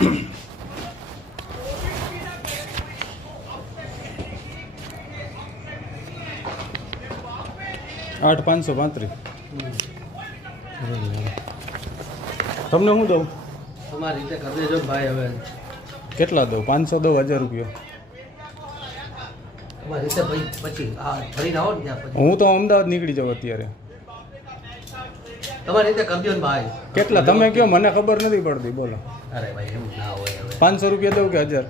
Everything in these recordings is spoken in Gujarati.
8,535 તમને હું દઉં? તમારી રીતે કરી દેજો ભાઈ. હવે કેટલા દઉં? 500 દઉં? 1000 રૂપિયા? તમારી રીતે ભાઈ પછી ફરીને આવો ને ત્યાં પછી હું તો અમદાવાદ નીકળી જાઉં અત્યારે. તમારી રીતે કરજો ને ભાઈ. કેટલા તમે કહો, મને ખબર નથી પડતી. બોલો. અરે ભાઈ એવું ના હોય. હવે 500 રૂપિયા દઉં કે 1000?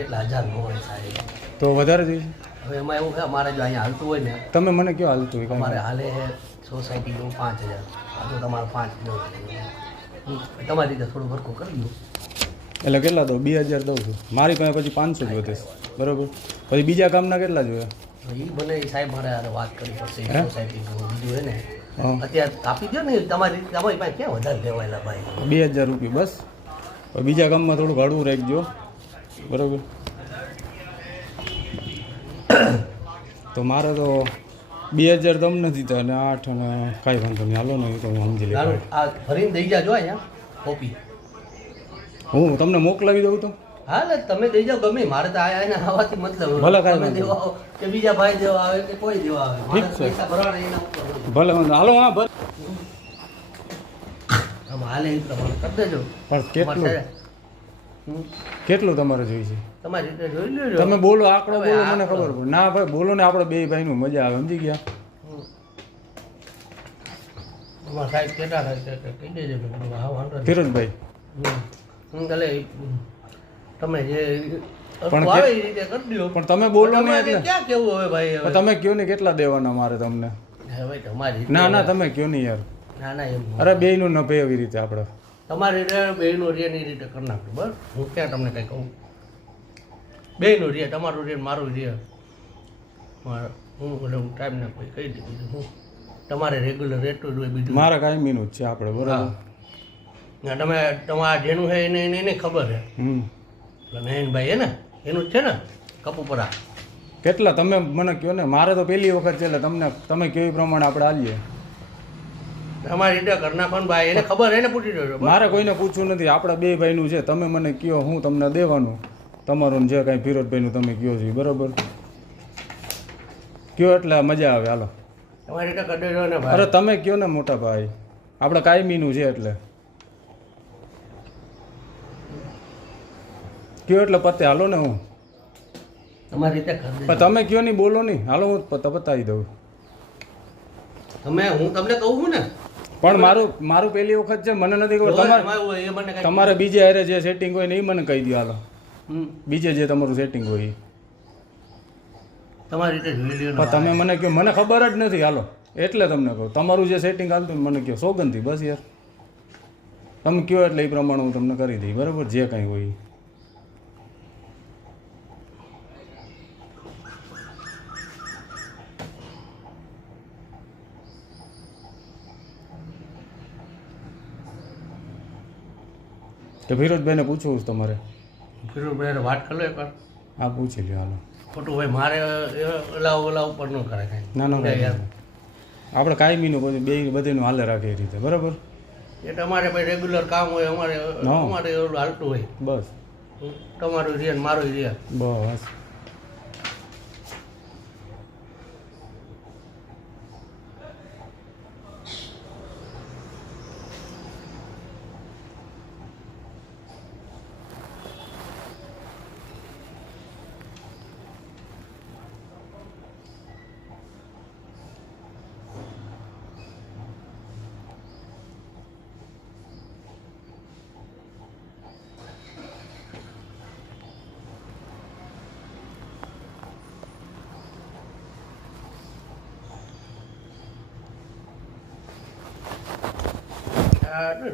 એટલા 1000 નો હોય સાહેબ. તો વધારે જોઈએ? હવે એમાં એવું છે અમારે જો અહીંયા હાલતું હોય ને, તમે મને કયો હાલતું હોય? અમારે હાલે સોસાયટીનું 5000, આ તો તમારે 5 દઉં. તમારી રીતે થોડું ભરખું કરી દઉં. એટલે કેટલા દઉં? 2000 દઉં છું. મારી પાસે પછી 500 જ વધે છે. બરાબર. પછી બીજા કામના કેટલા જોઈએ? એ બને સાહેબ મારે હારે વાત કરવી પડશે. હે? સોસાયટીનું બીજું હોય ને હા. અત્યારે આપી દો ને. તમારી પાસે ક્યાં વધારે લેવાયેલા ભાઈ? 2000 રૂપિયા બસ. હવે બીજા કામમાં થોડું ભાડું રાખજો. બરાબર. તો મારે તો 2000 તમને દીધા અને 8 અને કાંઈ વાંધો નહીં. હાલો ને, એ તો હું સમજી લઈશ. આ ભરીને દઈ જાજો અહીંયા કોપી. હું તમને મોકલાવી દઉં તો? હા એટલે તમે દઈ જાઓ ગમે. મારે તો આયા આવવાથી મતલબ ભલે કાંઈ તમે વાંધો દેવા આવો કે બીજા ભાઈ દેવા આવે કે કોઈ દેવા આવે, મારે ઠીક છે. પૈસા ભરવાના એના ઉપર હોય. ભલે વાંધો. હાલો. હા ભલે. આમ હાલે એ પ્રમાણે કરી દેજો. પણ કેટલું તમારે કેટલું તમારે જોઈએ છે? તમારી રીતે જોઈ લેજો. તમે બોલો, આંકડો હવે બોલો, મને આંકડો. ખબર પડે. ના ભાઈ બોલો ને, આપણે બે ભાઈનું મજા આવે. સમજી ગયા? તમારા સાહેબ કેટલા થાય છે કહી દેજો. હા વાંધો નહીં. ફિરોજભાઈ. એટલે તમે જે પણ આવે એ રીતે કરી દો. પણ તમે બોલો ને તમારે એટલે. ક્યાં કેવું હવે ભાઈ? હવે તમે કયો ને કેટલા દેવાના મારે તમને? હવે તમારી રીતે. ના ના, તમે કયો નહીં યાર. ના ના એમ અરે બેયનું ન પે એવી રીતે આપણે. તમારી રીતે બેયનું રે ની રીતે કરી નાખજો. બસ હું ક્યાં તમને કંઈ કહું. બેયનું રે, તમારું રે મારું રે. મારે હું એટલે હું ટાઈમને કોઈ કહી દીધું. હું તમારે રેગ્યુલર રેટું જ હોય બીજું. મારા કાયમીનું જ છે આપણે. બરાબર. ના તમે તમારા જેનું છે એને ખબર છે. એટલે નયનભાઈ હે ને એનું જ છે ને કપુપરા. કેટલા તમે મને કહો ને. મારે તો પહેલી વખત છે એટલે તમને તમે કહો એ પ્રમાણે આપણે આવીએ. તમારી રીતે ઘરના પણ ભાઈ એને ખબર એને પૂછી દેજો. બસ. મારે કોઈને પૂછવું નથી. આપણા બે ભાઈનું છે. તમે મને કહો, હું તમને દેવાનું. તમારું જે કાંઈ ફિરોજભાઈનું તમે કહો છો. બરાબર. કયો એટલે મજા આવે. હાલો. તમારી રીતે કરી દેજો ને અરે ભાઈ. તમે કયો ને મોટા ભાઈ. આપણે કાયમીનું છે એટલે કયો એટલે પતે. હાલો ને. હું તમારી રીતે કરી પણ દેજો. તમે કયો નહીં, બોલો નહીં. હાલો હું પતાવી દઉં. હું તમને કહું છું ને. પણ મારું પહેલી વખત છે. મને નથી ખબર. તમારે એ મને કાંઈ તમારે બીજે હારે જે સેટિંગ હોય ને એ મને કહી દો. હાલો. હમ. બીજે જે તમારું સેટિંગ હોય એ. તમારી રીતે જોઈ લ્યો ને પણ તમે મને કહો, મને ખબર જ નથી. હાલો એટલે તમને કહું. તમારું જે સેટિંગ હાલતું હોય મને કહો. સોગંદથી બસ યાર. તમે કહો એટલે એ પ્રમાણે હું તમને કરી દઈ. બરાબર. જે કાંઈ હોય એ. તો ફિરોજભાઈને પૂછવું છે તમારે? ફિરોજભાઈ વાત કરી લો એકવાર. હા પૂછી લ્યો. હાલો. ખોટું ભાઈ મારે ઓલા ઉપર ન કરે કાંઈ. ના ના યાર આપણે કાયમીનું બધું બે બધીનું હાલે રાખે એ રીતે. બરાબર. એ તમારે ભાઈ રેગ્યુલર કામ હોય. અમારે હા. અમારે એવું હાલતું હોય. બસ તમારું રે ને મારું રે. બસ.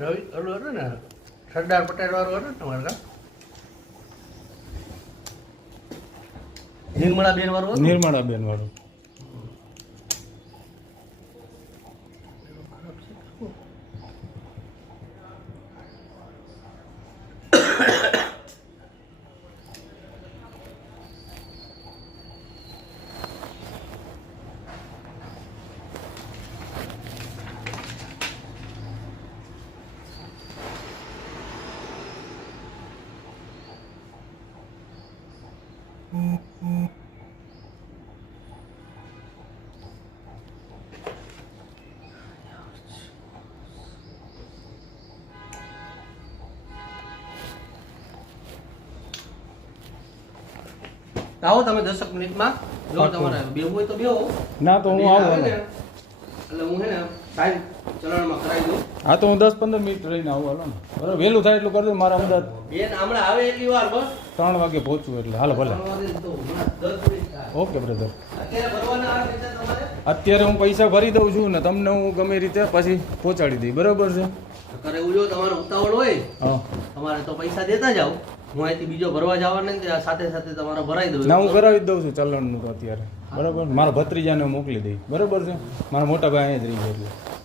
રવિ ઓલું હતું ને સરદાર પટેલ વાળું હતું ને તમારે કામ નિર્મળાબેન વાળું હતું. નિર્મળાબેન વાળું. આવો તમે 10 મિનિટમાં જો તમારે બેવું હોય તો બેહો. ના તો હું આવું હાલો. એટલે હું હે ને સાઈન ચલણમાં કરાવી દઉં. હા તો હું 10-15 મિનિટ રહીને આવું હાલો ને બરાબર વહેલું થાય એટલું કરજો મારા અમદાવાદ બેન હમણાં આવે એટલી વાર બસ 3 વાગે પહોંચવું એટલે હાલો ભલે 3 વાગે તો હમણાં 10 મિનિટ થાય. ઓકે બ્રધર અત્યારે ભરવાના આવે પૈસા તમારે અત્યારે હું પૈસા ભરી દઉં છું ને તમને હું ગમે રીતે પછી પહોંચાડી દઈ બરાબર છે કરે એવું જો તમારે ઉતાવળ હોય હા તમારે તો પૈસા દેતા જાઓ. હું અહીંથી બીજો ભરવા જવાના નથી આ સાથે સાથે તમારે ભરાઈ દઉં. ના હું કરાવી જ દઉં છું ચલણનું તો અત્યારે બરાબર મારા ભત્રીજાને હું મોકલી દઈ બરાબર છે મારા મોટા ભાઈ અહીંયા જ રહી ગયા એટલે